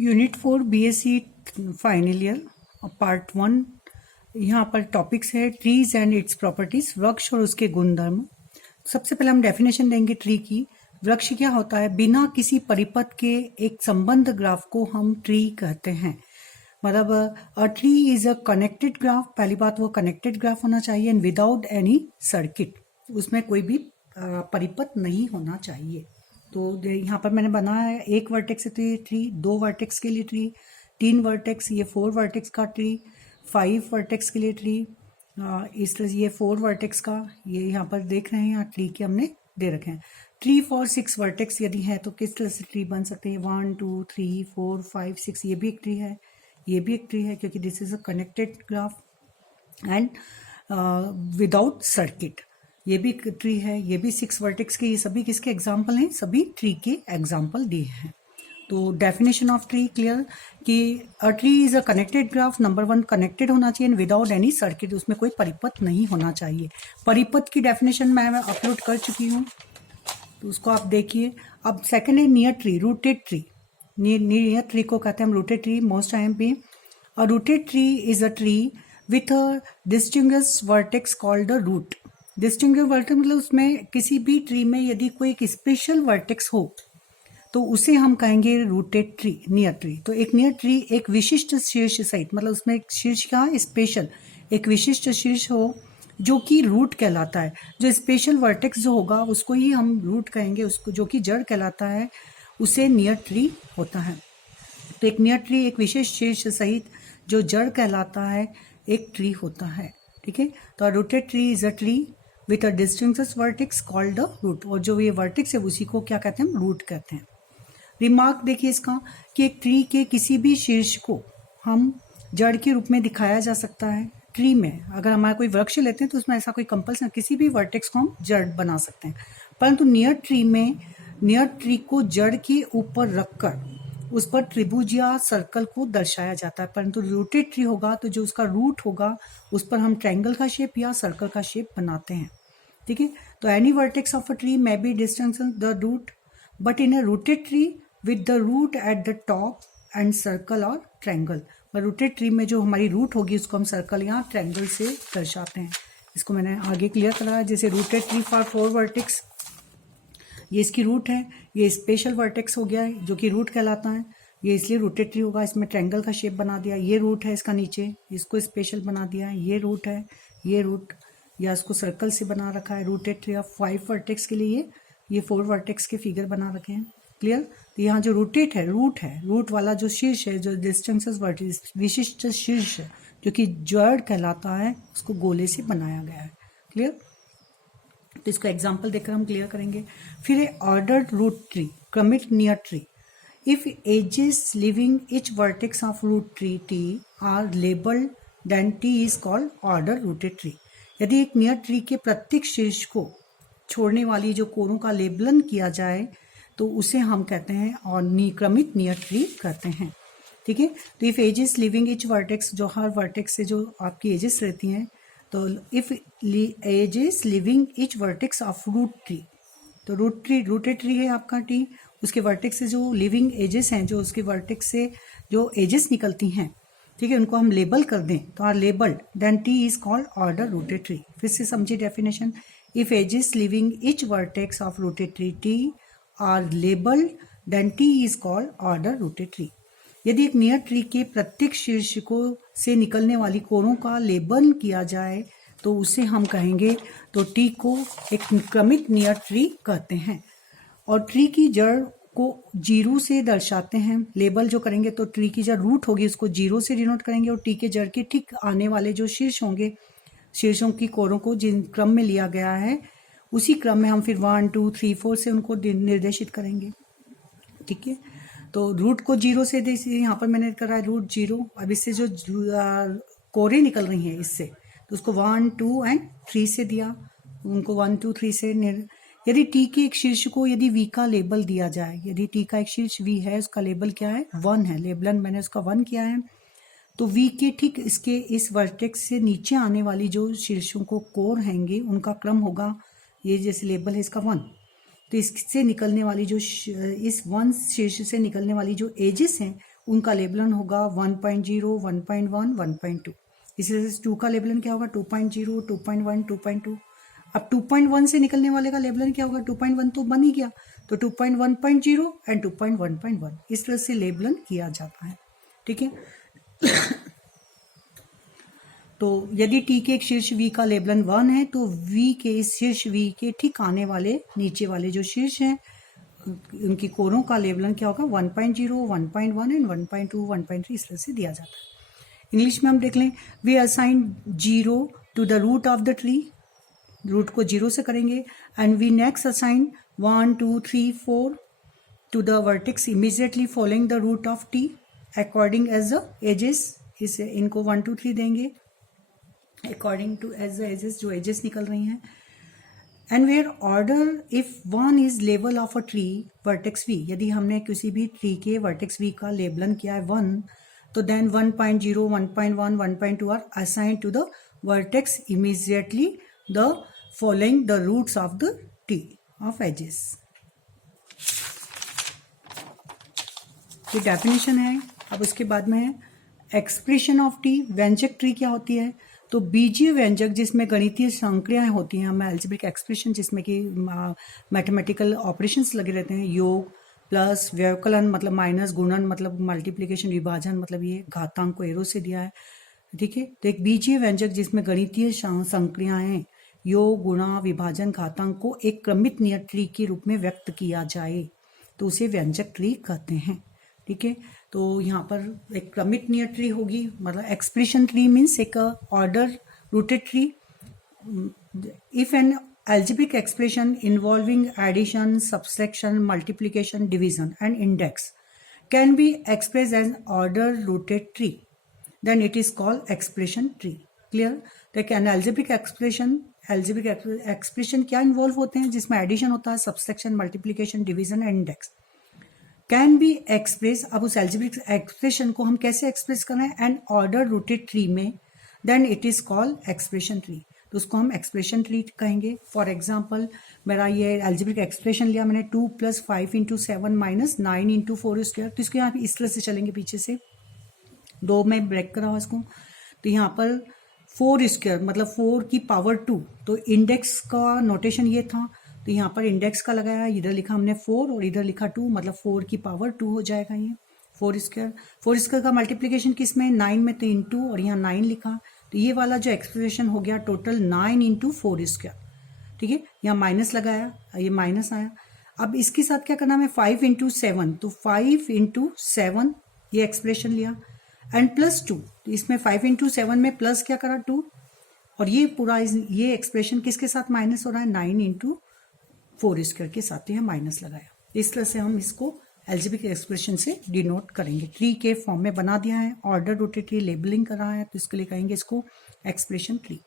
Unit 4 BSc final year part 1। यहाँ पर topics है ट्रीज एंड इट्स प्रॉपर्टीज, वृक्ष और उसके गुणधर्म। सबसे पहले हम डेफिनेशन देंगे ट्री की। वृक्ष क्या होता है? बिना किसी परिपथ के एक संबंध ग्राफ को हम ट्री कहते हैं। मतलब a tree is a connected graph. पहली बात वो कनेक्टेड ग्राफ होना चाहिए एंड विदाउट एनी सर्किट, उसमें कोई भी परिपथ नहीं होना चाहिए। तो यहाँ पर मैंने बनाया है एक वर्टेक्स से ट्री, दो वर्टेक्स के लिए ट्री, तीन वर्टेक्स, ये 4 वर्टेक्स का ट्री, 5 वर्टेक्स के लिए ट्री, इस तरह ये 4 वर्टेक्स का, ये यहाँ पर देख रहे हैं यहाँ ट्री के हमने दे रखे हैं। ट्री फॉर 6 वर्टेक्स यदि है तो किस तरह से ट्री बन सकते हैं? 1 2 3 4 5 6, ये भी एक ट्री है, ये भी एक ट्री है, क्योंकि this is a connected graph and without circuit. ये भी ट्री है, ये भी 6 वर्टेक्स के। ये सभी किसके एग्जाम्पल हैं? सभी ट्री के एग्जाम्पल दिए हैं। तो डेफिनेशन ऑफ ट्री क्लियर कि a tree is a connected graph. Number 1 connected होना चाहिए, विदाउट एनी सर्किट, उसमें कोई परिपथ नहीं होना चाहिए। परिपथ की डेफिनेशन मैं अपलोड कर चुकी हूँ, तो उसको आप देखिए। अब सेकंड है near tree, rooted tree. Near tree को कहते हैं हम रूटेड ट्री मोस्ट टाइम पे। A rooted tree is a tree with a distinguish vertex called the root. Distinguish vertex मतलब उसमें किसी भी ट्री में यदि कोई एक स्पेशल वर्टेक्स हो तो उसे हम कहेंगे रूटेड ट्री, नियर ट्री। तो एक नियर ट्री एक विशिष्ट शीर्ष सहित, मतलब उसमें एक शीर्ष का स्पेशल एक विशिष्ट शीर्ष हो जो कि रूट कहलाता है। जो स्पेशल वर्टेक्स जो होगा उसको ही हम रूट कहेंगे, उसको जो कि जड़ कहलाता है उसे नियर ट्री होता है। तो एक नियर ट्री एक विशेष शीर्ष सहित जो जड़ कहलाता है एक ट्री होता है। ठीक है, तो rooted tree is a tree with a distinctive vertex called the root. और जो ये वर्टेक्स है उसी को क्या कहते हैं? हम रूट कहते हैं। रिमार्क देखिए इसका कि एक ट्री के किसी भी शीर्ष को हम जड़ के रूप में दिखाया जा सकता है। ट्री में अगर हमारा कोई वृक्ष लेते हैं तो उसमें ऐसा कोई कंपल्सन, किसी भी वर्टेक्स को हम जड़ बना सकते हैं, परंतु नियर ट्री में नियर ट्री को जड़ के ऊपर रखकर उस पर त्रिभुज या सर्कल को दर्शाया जाता है। परंतु रूटेड ट्री होगा तो जो उसका रूट होगा उस पर हम ट्रायंगल का शेप या सर्कल का शेप बनाते हैं। ठीक है, तो any vertex of a tree may be distance the root, but in a rooted tree with the root at the top and circle और ट्रायंगल। रूटेड ट्री में जो हमारी रूट होगी उसको हम सर्कल या ट्रायंगल से दर्शाते हैं। इसको मैंने आगे क्लियर कराया। जैसे रूटेड ट्री फॉर 4 वर्टेक्स, ये इसकी रूट है, ये स्पेशल वर्टेक्स हो गया है जो कि रूट कहलाता है, ये इसलिए रूटेड ट्री होगा। इसमें ट्रायंगल का शेप बना दिया, ये रूट है इसका नीचे, इसको स्पेशल बना दिया, ये रूट है, ये रूट या इसको सर्कल से बना रखा है। रूटेड ट्री ऑफ 5 वर्टेक्स के लिए ये 4 वर्टेक्स के फिगर बना रखे हैं। क्लियर? तो यहाँ जो रूटेड है, रूट वाला जो शीर्ष है, जो डिस्टेंसेस वर्टेक्स विशिष्ट शीर्ष है जो कि जड़ कहलाता है, उसको गोले से बनाया गया है। क्लियर? तो इसको एग्जाम्पल देकर हम क्लियर करेंगे। फिर है ऑर्डर्ड रूट ट्री, क्रमिक नियर tree. If edges leaving each vertex of root tree T are labelled then T is called order rooted tree. यदि एक नियर ट्री के प्रत्येक शीर्ष को छोड़ने वाली जो कोरों का लेबलन किया जाए तो उसे हम कहते हैं और क्रमिक नियर ट्री कहते हैं। ठीक है, तो if edges leaving each vertex, जो हर वर्टेक्स से जो आपकी एजेस रहती हैं, तो if edges leaving each vertex of root tree, तो रूट ट्री रूटेड ट्री है आपका ट्री, उसके वर्टेक्स से जो लिविंग एजेस हैं, जो उसके वर्टेक्स से जो एजेस निकलती हैं, ठीक है, उनको हम लेबल कर दें तो are labelled then T is called order rooted tree. फिर से समझिए definition. If edges leaving each vertex of rooted tree T are labelled then T is called order rooted tree. यदि एक नियर ट्री के प्रत्येक शीर्ष को से निकलने वाली कोरों का लेबल किया जाए तो उसे हम कहेंगे, तो टी को एक क्रमिक नियर ट्री कहते हैं। और ट्री की जड़ को जीरो से दर्शाते हैं। लेबल जो करेंगे तो ट्री की जड़ रूट होगी, उसको जीरो से डिनोट करेंगे, और टी के जड़ के ठीक आने वाले जो शीर्ष होंगे, शीर्षों की कोरों को जिन क्रम में लिया गया है उसी क्रम में हम फिर 1 2 3 4 से उनको निर्देशित करेंगे। ठीक है, तो रूट को जीरो से यहाँ पर मैंने करा है रूट जीरो। अब इससे जो कोरे निकल रही हैं इससे, तो उसको 1 2 एंड 3 से दिया, उनको 1 2 3 से यदि टी के एक शीर्ष को यदि वी का लेबल दिया जाए, यदि टी का एक शीर्ष वी है, उसका लेबल क्या है? 1 है, लेबलन मैंने उसका 1 किया है, तो वी के ठीक इसके इस वर्टेक्स से नीचे आने वाली जो शीर्षों को कोर हैंगे उनका क्रम होगा, ये जैसे लेबल है इसका 1, तो इससे निकलने वाली जो इस 1 शीर्ष से निकलने वाली जो एजेस हैं उनका लेबलन होगा 1.0, 1.1, 1.2। इसी तरह से 2 का लेबलन क्या होगा 2.0, 2.1, 2.2। अब 2.1 से निकलने वाले का लेबलन क्या होगा 2.1 तो बन ही गया, तो 2.1.0 एंड 2.1.1 इस तरह से लेबलन किया जाता है। ठीक है। तो यदि टी के एक शीर्ष वी का लेबलन 1 है तो वी के इस शीर्ष वी के ठीक आने वाले नीचे वाले जो शीर्ष हैं उनकी कोरों का लेबलन क्या होगा 1.0, 1.1 एंड 1.2, 1.3 इस तरह से दिया जाता है। इंग्लिश में हम देख लें, we assign 0 to the root of the tree, root को 0 से करेंगे, and we next assign 1, 2, 3, 4 to the vertex immediately following the root of T according as the edges. इसे इनको 1, 2, 3 देंगे according to as the edges, जो edges निकल रही हैं। And where order if 1 is level of a tree vertex V, यदि हमने किसी भी ट्री के वर्टेक्स वी का लेबलन किया है 1, तो then 1.0, 1.1, 1.2 are assign to the vertex immediately the following the roots of the tree of edges. ये डेफिनेशन है। अब उसके बाद में है एक्सप्रेशन ऑफ टी। व्यंजक ट्री क्या होती है, तो बीजीय व्यंजक जिसमें गणितीय संक्रियाएं होती हैं, हमें एल्जेब्रिक एक्सप्रेशन जिसमें कि मैथमेटिकल ऑपरेशंस लगे रहते हैं, योग प्लस व्यवकलन मतलब माइनस, गुणन मतलब मल्टीप्लिकेशन, विभाजन मतलब ये घातांक को एरो से दिया है। ठीक है। तो एक बीजीय व्यंजक जिसमें गणितीय संक्रियाएं योग, गुणा, विभाजन, घातांक को एक क्रमित नियत ट्री के रूप में व्यक्त किया जाए तो उसे व्यंजक ट्री कहते हैं। ठीक है। तो यहाँ पर एक क्रमित नियत ट्री होगी, मतलब एक्सप्रेशन ट्री मीन्स एक order rooted tree. If an algebraic expression involving addition, subtraction, multiplication, division and index can be expressed as order rooted tree, then it is called expression tree. Clear? तो an algebraic expression क्या involve होते हैं, जिसमें addition होता है, subtraction, multiplication, division and index can be express. अब उस algebraic expression को हम कैसे एक्सप्रेस कर रहे हैं, एन ऑर्डर रूटेड ट्री में, then it is called expression tree. तो उसको हम एक्सप्रेशन ट्री कहेंगे। फॉर एग्जाम्पल मेरा ये एल्जेब्रिक एक्सप्रेशन लिया मैंने 2 + 5 × 7 - 9 × 4², तो इसको यहाँ इस तरह से चलेंगे, पीछे से 2 में ब्रेक करा हुआ इसको। तो यहाँ पर 4² मतलब 4 की पावर 2, तो इंडेक्स का नोटेशन ये था, तो यहाँ पर इंडेक्स का लगाया, इधर लिखा हमने 4 और इधर लिखा 2, मतलब 4 की पावर 2 हो जाएगा ये 4²। 4² का मल्टीप्लिकेशन किस में, 9 में, तो इंटू, और यहाँ 9 लिखा, तो ये वाला जो एक्सप्रेशन हो गया टोटल 9 × 4²। ठीक है। यहाँ माइनस लगाया, ये माइनस आया। अब इसके साथ क्या करना है, 5 × 7, तो 5 × 7 ये एक्सप्रेशन लिया, एंड +2, तो इसमें 5 × 7 में प्लस क्या करा 2, और ये पूरा ये एक्सप्रेशन किसके साथ माइनस हो रहा है, 9 × 4² के साथ यह माइनस लगाया। इस तरह से हम इसको एल्जेब्रिक एक्सप्रेशन से डिनोट करेंगे। ट्री के फॉर्म में बना दिया है, ऑर्डर रूटेड ट्री लेबलिंग कर रहा है, तो इसके लिए कहेंगे इसको एक्सप्रेशन ट्री।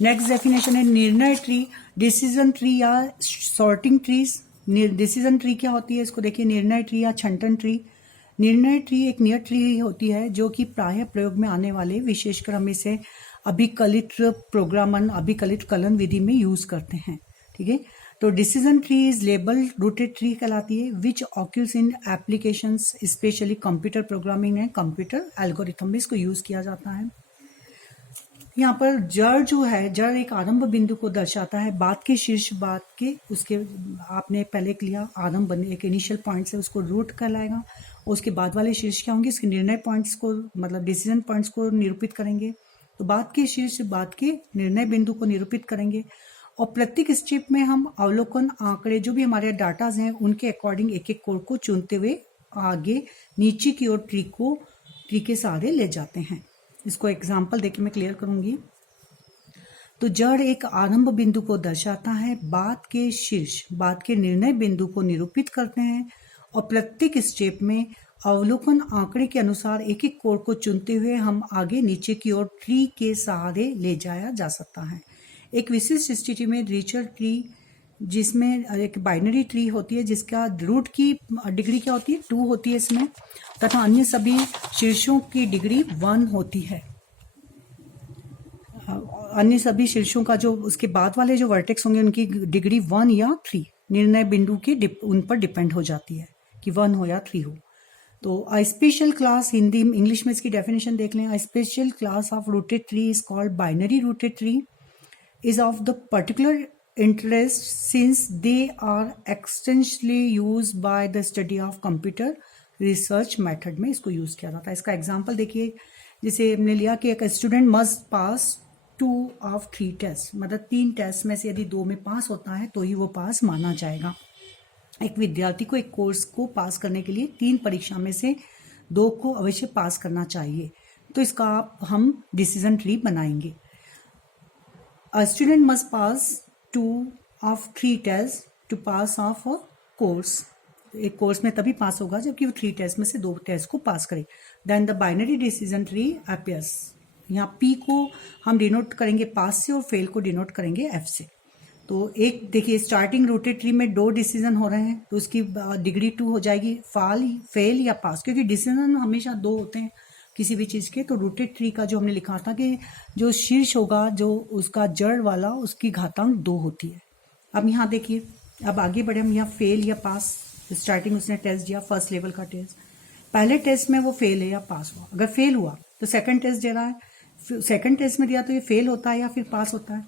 नेक्स्ट डेफिनेशन है निर्णय ट्री, डिसीजन ट्री या सॉर्टिंग ट्रीज। डिसीजन ट्री क्या होती है, इसको देखिए, निर्णय ट्री या छंटन ट्री। निर्णय ट्री एक नियत ट्री होती है जो कि प्रायः प्रयोग में आने वाले, विशेषकर हम इसे अभिकलित प्रोग्रामन, अभिकलित कलन विधि में यूज करते हैं। ठीक है। तो decision tree is label rooted tree कहलाती है, which occurs in applications specially computer programming and computer algorithm में इसको यूज किया जाता है। यहाँ पर जड़ जो है, जड़ एक आरंभ बिंदु को दर्शाता है, बात के शीर्ष बात के, उसके आपने पहले लिया आरंभ एक इनिशियल पॉइंट से, उसको रूट कहलाएगा। उसके बाद वाले शीर्ष क्या होंगे, इसके निर्णय पॉइंट्स को, मतलब डिसीजन पॉइंट्स को निरूपित करेंगे। तो बात के शीर्ष बात के निर्णय बिंदु को निरूपित करेंगे, और प्रत्येक स्टेप में हम अवलोकन आंकड़े जो भी हमारे डाटाज हैं उनके अकॉर्डिंग एक एक कोड को चुनते हुए आगे नीचे की ओर ट्री के सहारे ले जाते हैं। इसको एग्जांपल देके मैं क्लियर करूंगी। तो जड़ एक आरंभ बिंदु को दर्शाता है, बात के शीर्ष बात के निर्णय बिंदु को निरूपित करते हैं, और प्रत्येक स्टेप में अवलोकन आंकड़े के अनुसार एक एक कोड को चुनते हुए हम आगे नीचे की ओर ट्री के सहारे ले जाया जा सकता है। एक विशिष्ट स्थिति में रिचर ट्री, जिसमें एक बाइनरी ट्री होती है जिसका रूट की डिग्री क्या होती है, 2 होती है इसमें, तथा अन्य सभी शीर्षों की डिग्री 1 होती है। अन्य सभी शीर्षों का जो उसके बाद वाले जो वर्टेक्स होंगे उनकी डिग्री 1 या 3 निर्णय बिंदु के उन पर डिपेंड हो जाती है कि 1 हो या 3 हो। तो स्पेशल क्लास, हिंदी इंग्लिश में इसकी डेफिनेशन देख लें। Special class of rooted tree is called binary rooted tree, is of the particular interest since they are extensively used by the study of computer research method में इसको use किया जाता है। इसका एग्जांपल देखिए, जैसे हमने लिया कि एक student must pass 2 of 3 test, मतलब 3 टेस्ट में से यदि 2 में पास होता है तो ही वो पास माना जाएगा। एक विद्यार्थी को एक कोर्स को पास करने के लिए 3 परीक्षा में से 2 को अवश्य पास करना चाहिए। तो इसका हम डिसीजन ट्री बनाएंगे। A student must pass 2 of 3 tests to pass off a course. एक कोर्स में तभी पास होगा जबकि वो 3 टेस्ट में से 2 टेस्ट को पास करे। Then the binary decision tree appears. यहाँ P को हम डिनोट करेंगे पास से और फेल को डिनोट करेंगे F से। तो एक देखिए, स्टार्टिंग रूटेड ट्री में 2 डिसीजन हो रहे हैं तो उसकी डिग्री 2 हो जाएगी, फेल या पास, क्योंकि डिसीजन हमेशा 2 होते हैं किसी भी चीज़ के। तो रूटेड ट्री का जो हमने लिखा था कि जो शीर्ष होगा, जो उसका जड़ वाला, उसकी घातांक 2 होती है। अब यहाँ देखिए, अब आगे बढ़े हम। यहाँ फेल या पास, स्टार्टिंग उसने टेस्ट दिया फर्स्ट लेवल का टेस्ट, पहले टेस्ट में वो फेल है या पास हुआ। अगर फेल हुआ तो सेकंड टेस्ट दे रहा है, सेकंड टेस्ट में दिया तो ये फेल होता है या फिर पास होता है।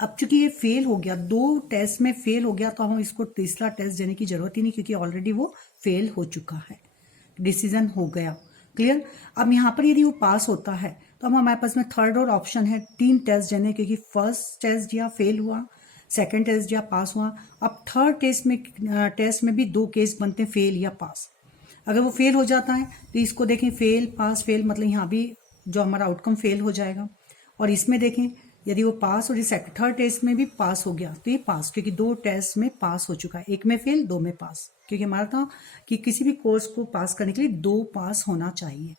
अब चूंकि ये फेल हो गया, 2 टेस्ट में फेल हो गया, तो हम इसको तीसरा टेस्ट देने की जरूरत ही नहीं, क्योंकि ऑलरेडी वो फेल हो चुका है, डिसीजन हो गया। क्लियर। अब यहाँ पर यदि वो पास होता है तो अब हमारे पास में थर्ड और ऑप्शन है 3 टेस्ट देने, क्योंकि फर्स्ट टेस्ट दिया फेल हुआ, सेकंड टेस्ट दिया पास हुआ। अब थर्ड टेस्ट में भी 2 केस बनते हैं, फेल या पास। अगर वो फेल हो जाता है तो इसको देखें, फेल पास फेल, मतलब यहाँ भी जो हमारा आउटकम फेल हो जाएगा। और इसमें देखें, यदि वो पास और थर्ड टेस्ट में भी पास हो गया तो ये पास, क्योंकि 2 टेस्ट में पास हो चुका है, 1 में फेल 2 में पास, क्योंकि हमारा था कि किसी भी कोर्स को पास करने के लिए 2 पास होना चाहिए।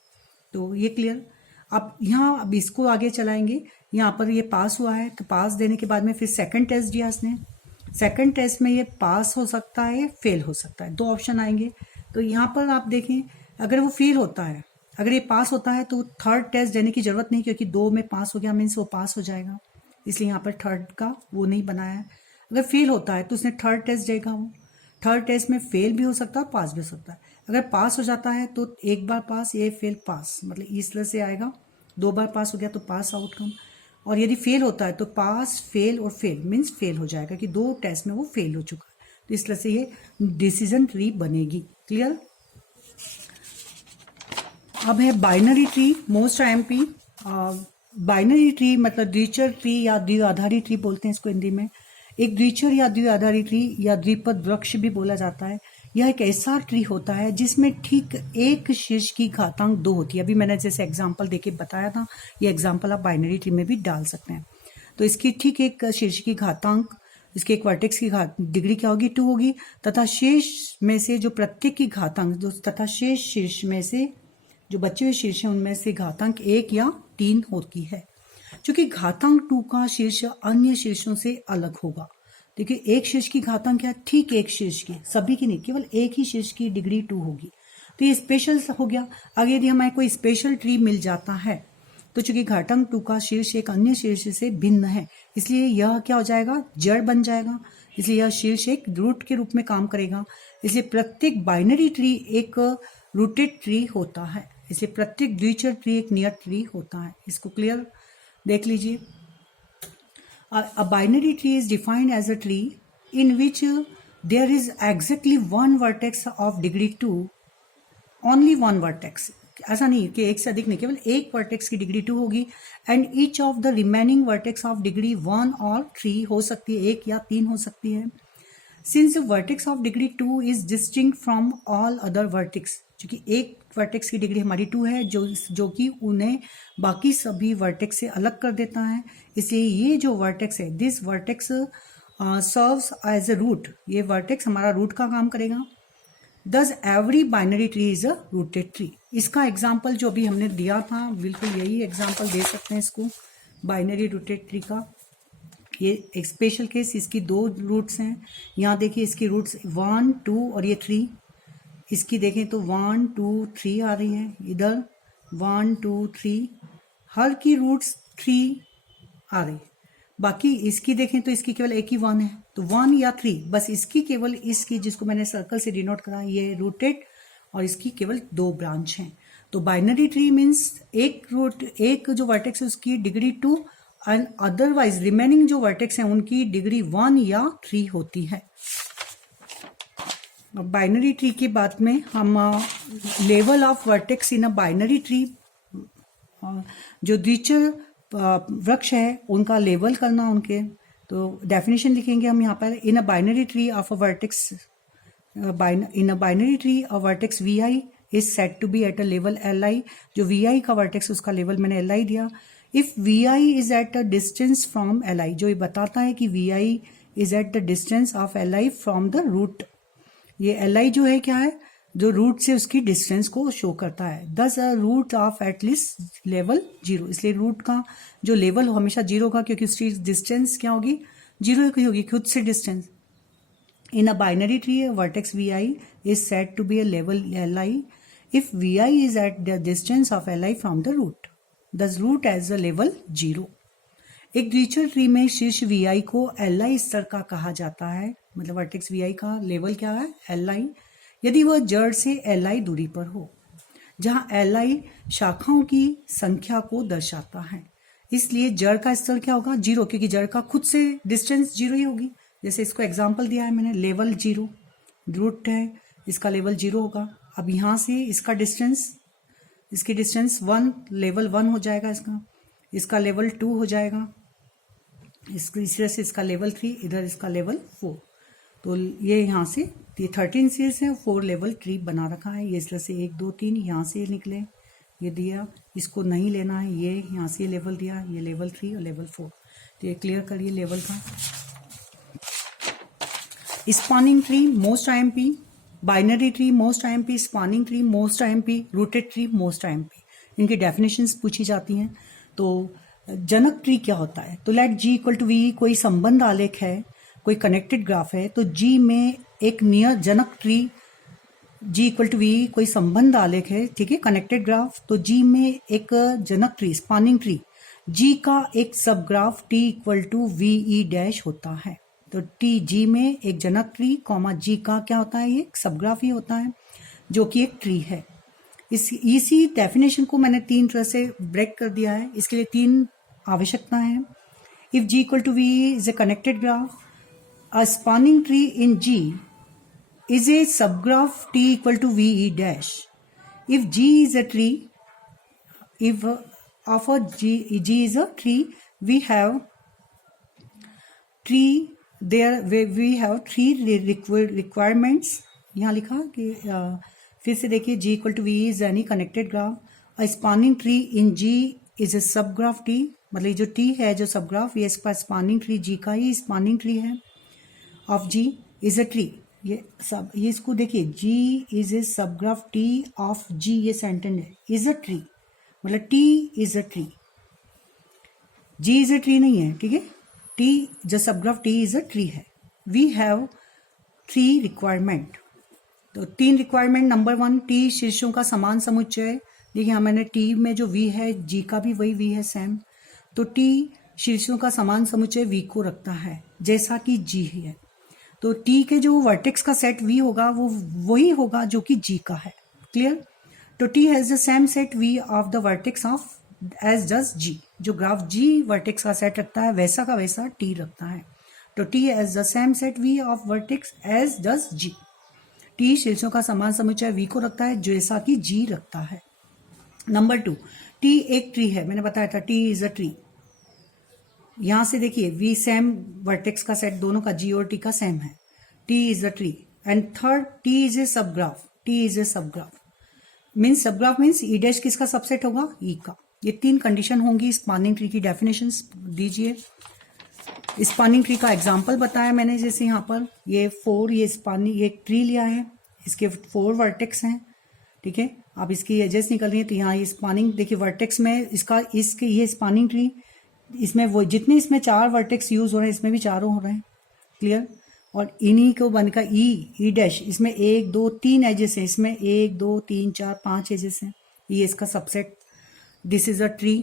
तो ये क्लियर। अब इसको आगे चलाएंगे। यहाँ पर ये पास हुआ है तो पास देने के बाद में फिर सेकंड टेस्ट दिया इसने, सेकंड टेस्ट में ये पास हो सकता है, फेल हो सकता है, 2 ऑप्शन आएंगे। तो यहाँ पर आप देखें, अगर वो फेल होता है, अगर ये पास होता है तो थर्ड टेस्ट देने की जरूरत नहीं, क्योंकि 2 में पास हो गया मीन्स वो पास हो जाएगा, इसलिए यहाँ पर थर्ड का वो नहीं बनाया है। अगर फेल होता है तो उसने थर्ड टेस्ट देगा, वो थर्ड टेस्ट में फेल भी हो सकता है और पास भी हो सकता है। अगर पास हो जाता है तो एक बार पास, ये फेल पास, मतलब इस तरह से आएगा। 2 बार पास हो गया तो पास आउटकम। और यदि फेल होता है तो पास फेल और फेल मीन्स फेल हो जाएगा, कि 2 टेस्ट में वो फेल हो चुका है। तो इस तरह से ये डिसीजन ट्री बनेगी। क्लियर। अब है binary tree, most IMP। Binary tree मतलब द्विचर ट्री या द्विआधारी ट्री बोलते हैं इसको हिंदी में। एक द्विचर या द्विआधारी ट्री या द्विपद वृक्ष भी बोला जाता है। यह एक ऐसा ट्री होता है जिसमें ठीक एक शीर्ष की घातांक 2 होती है। अभी मैंने जैसे एग्जांपल देके बताया था, ये एग्जांपल आप बाइनरी ट्री में भी डाल सकते हैं। तो इसकी ठीक एक शीर्ष की घातांक, इसके एक वर्टेक्स की डिग्री क्या होगी, 2 होगी, तथा शेष में से जो प्रत्येक की घातांक तथा शेष शीर्ष में से जो बचे हुए शीर्ष हैं उनमें से घातांक 1 या 3 होती है। क्योंकि घातांक 2 का शीर्ष अन्य शीर्षों से अलग होगा। देखिए, एक शीर्ष की घातांक क्या है, ठीक एक शीर्ष की, सभी की नहीं, केवल एक ही शीर्ष की डिग्री 2 होगी। तो ये स्पेशल हो गया। अगर यदि हमें कोई स्पेशल ट्री मिल जाता है तो चूंकि घातांक 2 का शीर्ष एक अन्य शीर्ष से भिन्न है, इसलिए यह क्या हो जाएगा, जड़ बन जाएगा। इसलिए यह शीर्ष एक रूट के रूप में काम करेगा। इसलिए प्रत्येक बाइनरी ट्री एक रूटेड ट्री होता है, इसलिए प्रत्येक द्विचर ट्री एक नियर ट्री होता है। इसको क्लियर देख लीजिए। A binary tree is defined as a tree in which there is exactly one vertex of degree 2, only one vertex. ऐसा नहीं कि एक से अधिक नहीं, केवल एक वर्टेक्स की डिग्री 2 होगी। And each of the remaining vertex of degree 1 और 3 हो सकती है, 1 या 3 हो सकती है। Since vertex of degree 2 is distinct from all other vertex, क्योंकि एक वर्टेक्स की डिग्री हमारी 2 है जो कि उन्हें बाकी सभी वर्टेक्स से अलग कर देता है। इसलिए ये जो वर्टेक्स है, this vertex serves as a root, ये वर्टेक्स हमारा रूट का काम करेगा। Thus every binary tree is a rooted tree. इसका एग्जाम्पल जो अभी हमने दिया था, बिल्कुल यही एग्जाम्पल दे सकते हैं इसको, बाइनरी रूटेड ट्री का। ये एक स्पेशल केस, इसकी 2 रूट्स हैं। यहाँ देखिए, इसकी रूट्स 1, 2 और ये 3। इसकी देखें तो 1, 2, 3 आ रही है, इधर 1, 2, 3, हर की रूट्स 3 आ रही। बाकी इसकी देखें तो इसकी केवल एक ही 1 है, तो 1 या 3, बस इसकी केवल इसकी जिसको मैंने सर्कल से डिनोट करा, ये रूटेड और इसकी केवल 2 ब्रांच हैं। तो बाइनरी ट्री मीन्स एक जो वर्टेक्स है उसकी डिग्री 2 एंड अदरवाइज रिमेनिंग जो वर्टेक्स हैं उनकी डिग्री 1 या 3 होती है। बाइनरी ट्री की बात में हम level of vertex in a binary tree, जो द्विचर वृक्ष है उनका लेवल करना उनके, तो डेफिनेशन लिखेंगे हम यहाँ पर। In a binary tree of a vertex in a binary tree a vertex V I is set to be at a level L I. जो वी आई का वर्टेक्स उसका लेवल मैंने एल आई दिया। If V I is at a distance from L I, जो ये बताता है कि V I is at the distance of L I from the root. ये एल आई जो है क्या है, जो रूट से उसकी डिस्टेंस को शो करता है। दस रूट ऑफ एटलीस्ट लेवल 0, इसलिए रूट का जो लेवल हो हमेशा 0 होगा क्योंकि उसकी डिस्टेंस क्या होगी, 0 की होगी खुद से distance. In a binary tree vertex V I is set to be a level L I if V I is at the distance of L I from the root, thus root has a level 0। एक द्विचर tree में शीर्ष we आई को L I स्तर का कहा जाता है, मतलब वर्टेक्स वी आई का लेवल क्या है, एल आई, यदि वह जड़ से एल आई दूरी पर हो, जहां एल आई शाखाओं की संख्या को दर्शाता है। इसलिए जड़ का स्तर क्या होगा, 0, क्योंकि जड़ का खुद से डिस्टेंस 0 ही होगी। जैसे इसको एग्जांपल दिया है मैंने, लेवल 0, रूट है इसका लेवल 0 होगा। अब यहां से इसका डिस्टेंस, इसकी डिस्टेंस 1, लेवल 1 हो जाएगा इसका लेवल 2 हो जाएगा, इस तरह से इसका लेवल 3, इधर इसका लेवल 4। तो ये यहाँ से ये 13 सीरीज है, 4 लेवल ट्री बना रखा है। ये इस तरह से 1 2 3 यहाँ से निकले, ये दिया, इसको नहीं लेना है, ये यहाँ से लेवल दिया, ये लेवल 3 और लेवल 4। तो ये क्लियर करिए लेवल का। Spawning tree most IMP, binary tree most IMP, spawning tree most IMP, rooted tree most IMP, इनकी डेफिनेशंस पूछी जाती हैं। तो जनक ट्री क्या होता है, तो let G equal to V कोई संबंध आलेख है, कोई कनेक्टेड ग्राफ है, तो जी में एक नियर जनक tree, G equal to V कोई संबंध आलेख है, ठीक है, कनेक्टेड ग्राफ, तो जी में एक जनक ट्री स्पॉनिंग ट्री, जी का एक subgraph T equal to V E dash होता है। तो टी जी में एक जनक ट्री कॉमा जी का क्या होता है, ये एक सब ग्राफ ही होता है जो कि एक ट्री है। इसी डेफिनेशन को मैंने 3 तरह से ब्रेक कर दिया है, इसके लिए 3 आवश्यकता है। If G equal to V is a connected graph, a spanning tree in G is a subgraph T equal to VE dash. If G is a tree, if of a G is a tree, we have tree there, we have 3 requirements. यहाँ लिखा कि फिर से देखिए, G equal to V is any connected graph. A spanning tree in G is a subgraph T, मतलब जो T है जो subgraph, ये इसका spanning tree G का ही spanning tree है। Of G is a tree, ये इसको देखिए, G is a subgraph T of G, ये सेंटेंस है, इज अ ट्री मतलब T is a tree, G is a tree नहीं है, ठीक है, टी जो subgraph T is a tree है। वी हैव 3 रिक्वायरमेंट, तो 3 रिक्वायरमेंट। नंबर 1, टी शीर्षों का समान समुच्चय, देखिए यहाँ मैंने टी में जो वी है, जी का भी वही वी है सेम, तो टी शीर्षों का समान समुच्चय वी को रखता है जैसा कि जी है। तो टी के जो वर्टेक्स का सेट वी होगा वो वही होगा जो कि जी का है, क्लियर। तो T has the same set V of the vertex of as does G, जो ग्राफ जी वर्टेक्स का सेट रखता है वैसा का वैसा टी रखता है। तो T has the same set V of vertex as does G, T शीर्षों का समान समुच्चय वी को रखता है जैसा कि जी रखता है। नंबर 2, टी एक ट्री है, मैंने बताया था टी इज अ ट्री। यहां से देखिए वी सेम वर्टेक्स का सेट दोनों का, जी और टी का सेम है, T is a tree. And third, T is a subgraph, T is a subgraph means, subgraph means E dash किसका सबसेट होगा, ई का। ये 3 कंडीशन होंगी स्पॉनिंग ट्री की। डेफिनेशंस दीजिए। स्पॉनिंग ट्री का एग्जांपल बताया मैंने, जैसे यहाँ पर ये 4, ये स्पॉनिंग, ये ट्री लिया है, इसके 4 वर्टेक्स हैं, ठीक है। आप इसकी एजेस निकल रही है, तो यहाँ ये स्पॉनिंग देखिए वर्टेक्स में इसका, इसके ये स्पॉनिंग ट्री, इसमें वो जितने इसमें 4 वर्टेक्स यूज हो रहे हैं इसमें भी 4 हो रहे हैं, क्लियर। और इन्हीं को बनकर ई डैश, इसमें 1 2 3 एजेस हैं, इसमें 1 2 3 4 5 एजेस हैं, ये इसका subset, this is a tree.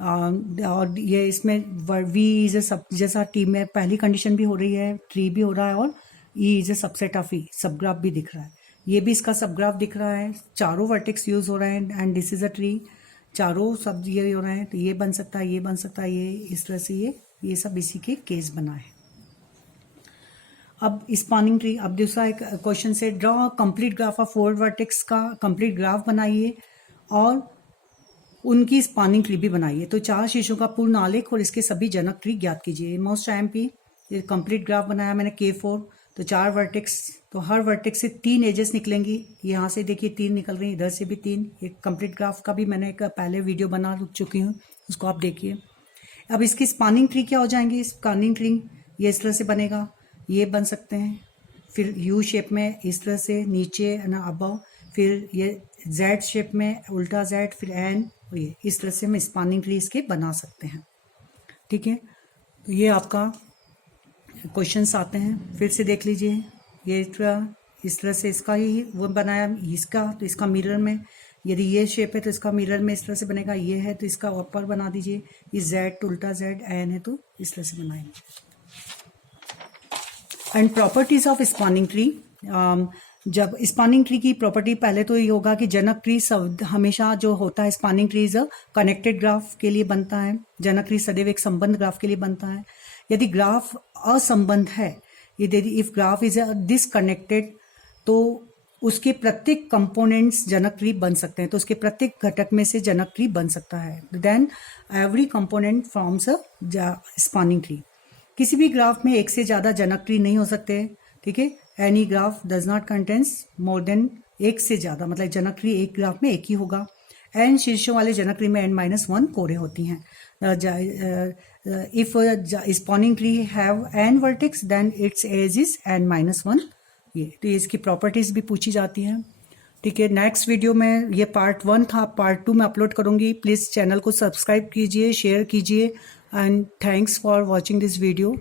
और ये इसमें वी इज ए सब, जैसा टी में पहली कंडीशन भी हो रही है, ट्री भी हो रहा है, और E is a subset of E, subgraph भी दिख रहा है। ये भी इसका सब ग्राफ दिख रहा है, चारों वर्टेक्स यूज हो रहे हैं and this is a tree, चारों सब ये हो रहे हैं, तो ये बन सकता है, ये बन सकता है, ये इस तरह से ये सब इसी के केस बना है। अब स्पॉनिंग ट्री, अब दूसरा एक क्वेश्चन से draw complete graph of 4 vertex का कंप्लीट ग्राफ बनाइए और उनकी स्पॉनिंग ट्री भी बनाइए। तो 4 शीर्षों का पूर्ण आलेख और इसके सभी जनक ट्री ज्ञात कीजिए। मोस्ट IMP ये कंप्लीट ग्राफ बनाया मैंने K4, तो 4 वर्टेक्स, तो हर वर्टेक्स से 3 एजेस निकलेंगी। यहाँ से देखिए 3 निकल रही, इधर से भी 3। ये कंप्लीट ग्राफ का भी मैंने एक पहले वीडियो बना चुकी हूँ, उसको आप देखिए। अब इसकी स्पॉनिंग ट्री क्या हो जाएंगी? स्पॉनिंग ट्री ये इस तरह से बनेगा, ये बन सकते हैं, फिर यू शेप में इस तरह से नीचे ना अबव, फिर ये जेड शेप में उल्टा जेड, फिर एन, ये इस तरह से हम स्पॉनिंग ट्री इसके बना सकते हैं। ठीक है, तो ये आपका क्वेश्चंस आते हैं, फिर से देख लीजिए। ये इस तरह से इसका ही वो बनाया, इसका तो इसका मिरर में, यदि ये शेप है तो इसका मिरर में इस तरह से बनेगा, ये है तो इसका ऊपर बना दीजिए, ये जेड उल्टा जेड, एन है तो इस तरह से बनाएंगे। And properties of spawning tree, जब स्पॉनिंग ट्री की प्रॉपर्टी पहले तो ये होगा कि जनक ट्री हमेशा जो होता है स्पॉनिंग ट्रीज कनेक्टेड ग्राफ के लिए बनता है, जनक ट्री सदैव एक संबंध ग्राफ के लिए बनता है। यदि ग्राफ असंबंध है, यदि इफ ग्राफ इज डिसकनेक्टेड, तो उसके प्रत्येक कंपोनेंट्स जनक ट्री बन सकते हैं, तो उसके प्रत्येक घटक में से जनक ट्री बन सकता है। Then every component forms a spanning tree. किसी भी ग्राफ में एक से ज्यादा जनक ट्री नहीं हो सकते। ठीक है, any graph does not contains more than, एक से ज्यादा मतलब जनक ट्री एक ग्राफ में एक ही होगा। एन शीर्षों वाले जनक ट्री में n-1 कोरे होती हैं। If spanning tree have n vertex then its edge is n-1। ये तो इसकी प्रॉपर्टीज भी पूछी जाती हैं। ठीक है, नेक्स्ट वीडियो में, ये पार्ट 1 था, पार्ट 2 में अपलोड करूंगी। प्लीज चैनल को सब्सक्राइब कीजिए, शेयर कीजिए and thanks for watching this video.